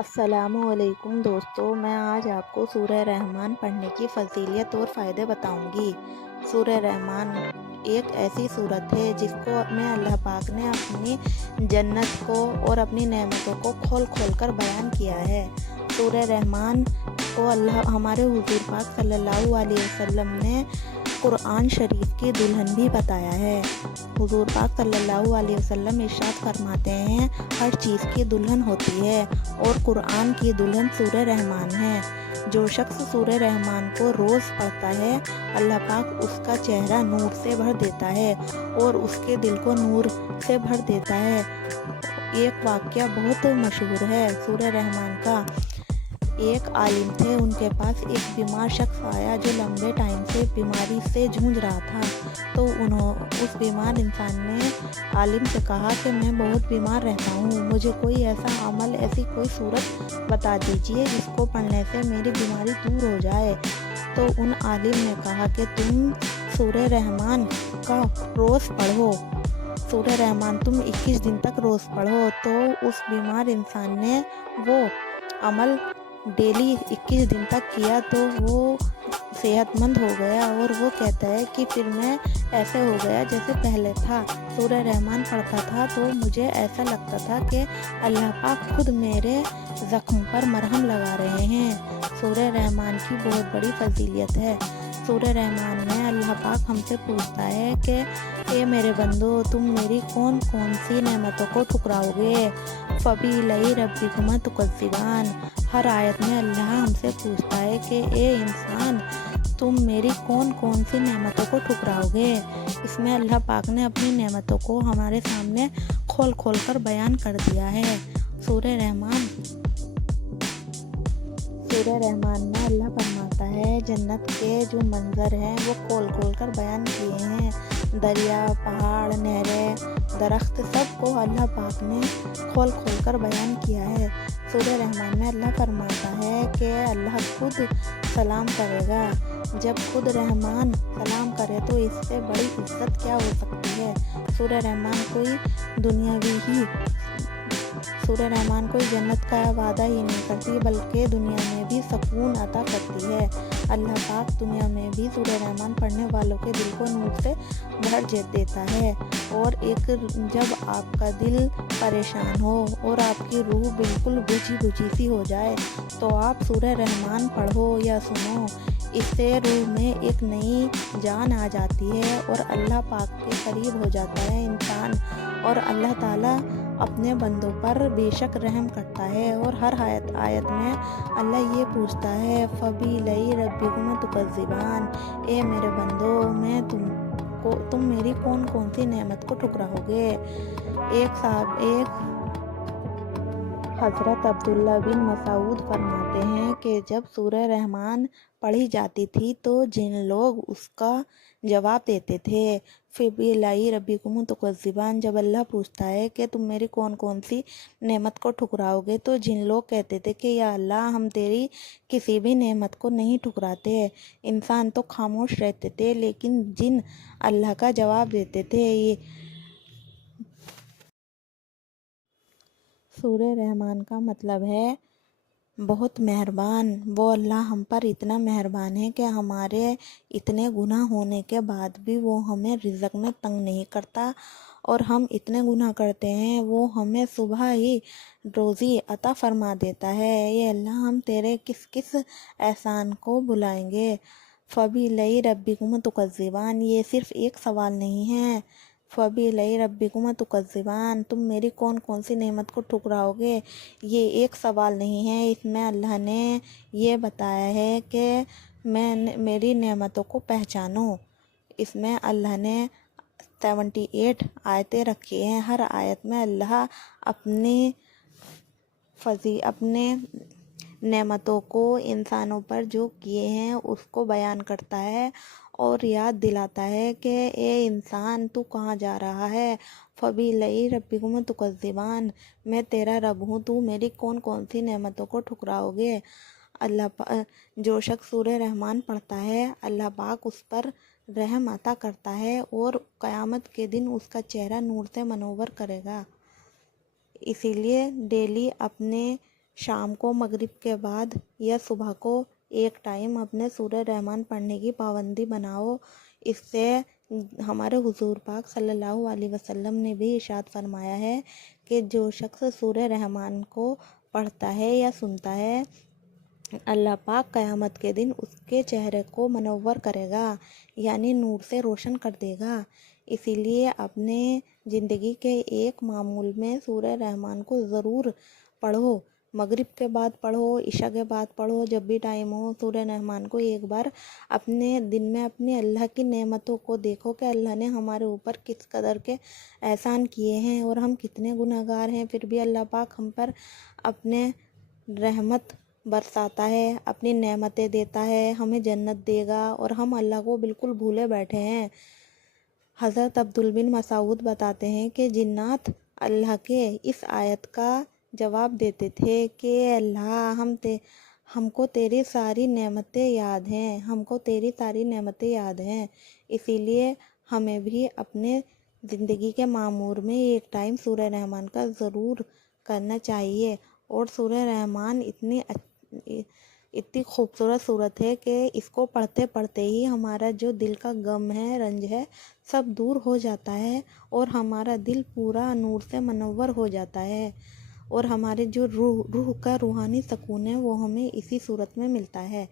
السلام علیکم دوستو، میں آج آپ کو سورہ رحمان پڑھنے کی فضیلت اور فائدے بتاؤں گی۔ سورہ رحمان ایک ایسی سورت ہے جس کو میں اللہ پاک نے اپنی جنت کو اور اپنی نعمتوں کو کھول کھول کر بیان کیا ہے۔ سورہ رحمان کو ہمارے حضور پاک صلی اللہ علیہ وسلم نے قرآن شریف کی دلہن بھی بتایا ہے۔ حضور پاک صلی اللہ علیہ وسلم ارشاد فرماتے ہیں، ہر چیز کی دلہن ہوتی ہے اور قرآن کی دلہن سورہ رحمان ہے۔ جو شخص سورہ رحمان کو روز پڑھتا ہے، اللہ پاک اس کا چہرہ نور سے بھر دیتا ہے اور اس کے دل کو نور سے بھر دیتا ہے۔ ایک واقعہ بہت مشہور ہے سورہ رحمان کا۔ ایک عالم تھے، ان کے پاس ایک بیمار شخص آیا جو لمبے ٹائم سے بیماری سے جھوجھ رہا تھا۔ تو اس بیمار انسان نے عالم سے کہا کہ میں بہت بیمار رہتا ہوں، مجھے کوئی ایسا عمل، ایسی کوئی صورت بتا دیجیے جس کو پڑھنے سے میری بیماری دور ہو جائے۔ تو ان عالم نے کہا کہ تم سورہ رحمان کا روز پڑھو، سورہ رحمان تم 21 دن تک روز پڑھو۔ تو اس بیمار انسان نے وہ عمل ڈیلی 21 دن تک کیا تو وہ صحت مند ہو گیا، اور وہ کہتا ہے کہ پھر میں ایسے ہو گیا جیسے پہلے تھا۔ سورہ رحمان پڑھتا تھا تو مجھے ایسا لگتا تھا کہ اللہ پاک خود میرے زخم پر مرہم لگا رہے ہیں۔ سورہ رحمان کی بہت بڑی فضیلت ہے۔ سورہ رحمان میں اللہ پاک ہم سے پوچھتا ہے کہ اے میرے بندو، تم میری کون کون سی نعمتوں کو ٹھکراؤ گے؟ فَبِأَيِّ رَبِّكُمَا تُكَذِّبَانِ۔ ہر آیت میں اللہ ہم سے پوچھتا ہے کہ اے انسان، تم میری کون کون سی نعمتوں کو ٹھکراؤ گے؟ اس میں اللہ پاک نے اپنی نعمتوں کو ہمارے سامنے کھول کھول کر بیان کر دیا ہے۔ سورہ رحمان میں اللہ فرماتا ہے، جنت کے جو منظر ہیں وہ کھول کھول کر بیان کیے ہیں۔ دریا، پہاڑ، نہریں، درخت، سب کو اللہ پاک نے کھول کھول کر بیان کیا ہے۔ سورہ رحمان میں اللہ فرماتا ہے کہ اللہ خود سلام کرے گا۔ جب خود رحمان سلام کرے تو اس سے بڑی عزت کیا ہو سکتی ہے۔ سورہ رحمان کوئی جنت کا وعدہ ہی نہیں کرتی، بلکہ دنیا میں بھی سکون عطا کرتی ہے۔ اللہ پاک دنیا میں بھی سورہ رحمان پڑھنے والوں کے دل کو نور سے بھر دیتا ہے۔ اور جب آپ کا دل پریشان ہو اور آپ کی روح بالکل بجھی سی ہو جائے تو آپ سورہ رحمان پڑھو یا سنو، اس سے روح میں ایک نئی جان آ جاتی ہے اور اللہ پاک کے قریب ہو جاتا ہے انسان، اور اللہ تعالیٰ اپنے بندوں پر بے شک رحم کرتا ہے۔ اور ہر آیت میں اللہ یہ پوچھتا ہے، فَبِأَيِّ رَبِّكُمَا تُكَذِّبَانِ۔ اے میرے بندو، تم میری کون کون سی نعمت کو ٹھکراؤ گے؟ ایک حضرت عبداللہ بن مسعود فرماتے ہیں کہ جب سورہ رحمان پڑھی جاتی تھی تو جن لوگ اس کا جواب دیتے تھے، فَبِأَيِّ رَبِّكُمَا تُكَذِّبَانِ، جب اللہ پوچھتا ہے کہ تم میری کون کون سی نعمت کو ٹھکراؤ گے، تو جن لوگ کہتے تھے کہ یا اللہ ہم تیری کسی بھی نعمت کو نہیں ٹھکراتے، انسان تو خاموش رہتے تھے، لیکن جن اللہ کا جواب دیتے تھے۔ سورہ رحمان کا مطلب ہے بہت مہربان۔ وہ اللہ ہم پر اتنا مہربان ہے کہ ہمارے اتنے گناہ ہونے کے بعد بھی وہ ہمیں رزق میں تنگ نہیں کرتا، اور ہم اتنے گناہ کرتے ہیں وہ ہمیں صبح ہی روزی عطا فرما دیتا ہے۔ اے اللہ، ہم تیرے کس کس احسان کو بھلائیں گے؟ فَبِأَيِّ رَبِّكُمَا تُكَذِّبَانِ، یہ صرف ایک سوال نہیں ہے۔ فَبِأَيِّ رَبِّكُمَا تُكَذِّبَانِ، تم میری کون کون سی نعمت کو ٹھکراؤ گے، یہ ایک سوال نہیں ہے۔ اس میں اللہ نے یہ بتایا ہے کہ میری نعمتوں کو پہچانو۔ اس میں اللہ نے 78 آیتیں رکھی ہیں۔ ہر آیت میں اللہ اپنے نعمتوں کو انسانوں پر جو کیے ہیں اس کو بیان کرتا ہے اور یاد دلاتا ہے کہ اے انسان، تو کہاں جا رہا ہے؟ فَبِأَيِّ رَبِّكُمَا تُكَذِّبَانِ، میں تیرا رب ہوں، تو میری کون کون سی نعمتوں کو ٹھکراؤ گے؟ جو شخص سورہ رحمان پڑھتا ہے، اللہ پاک اس پر رحم عطا کرتا ہے اور قیامت کے دن اس کا چہرہ نور سے منور کرے گا۔ اسی لیے ڈیلی اپنے شام کو مغرب کے بعد یا صبح کو ایک ٹائم اپنے سورہ رحمان پڑھنے کی پابندی بناؤ۔ اس سے ہمارے حضور پاک صلی اللہ علیہ وسلم نے بھی ارشاد فرمایا ہے کہ جو شخص سورہ رحمان کو پڑھتا ہے یا سنتا ہے، اللہ پاک قیامت کے دن اس کے چہرے کو منور کرے گا، یعنی نور سے روشن کر دے گا۔ اسی لیے اپنے زندگی کے ایک معمول میں سورہ رحمان کو ضرور پڑھو۔ مغرب کے بعد پڑھو، عشاء کے بعد پڑھو، جب بھی ٹائم ہو سورہ رحمان کو ایک بار اپنے دن میں اپنے اللہ کی نعمتوں کو دیکھو کہ اللہ نے ہمارے اوپر کس قدر کے احسان کیے ہیں اور ہم کتنے گناہ گار ہیں، پھر بھی اللہ پاک ہم پر اپنے رحمت برساتا ہے، اپنی نعمتیں دیتا ہے، ہمیں جنت دے گا، اور ہم اللہ کو بالکل بھولے بیٹھے ہیں۔ حضرت عبدال بن مسعود بتاتے ہیں کہ جنات اللہ کے اس آیت کا جواب دیتے تھے کہ اللہ ہم کو تیری ساری نعمتیں یاد ہیں، ہم کو تیری ساری نعمتیں یاد ہیں، اسی لیے ہمیں بھی اپنے زندگی کے معمور میں ایک ٹائم سورہ رحمان کا ضرور کرنا چاہیے۔ اور سورہ رحمان اتنی خوبصورت صورت ہے کہ اس کو پڑھتے پڑھتے ہی ہمارا جو دل کا غم ہے، رنج ہے، سب دور ہو جاتا ہے اور ہمارا دل پورا نور سے منور ہو جاتا ہے، اور ہمارے جو روح کا روحانی سکون ہے وہ ہمیں اسی صورت میں ملتا ہے۔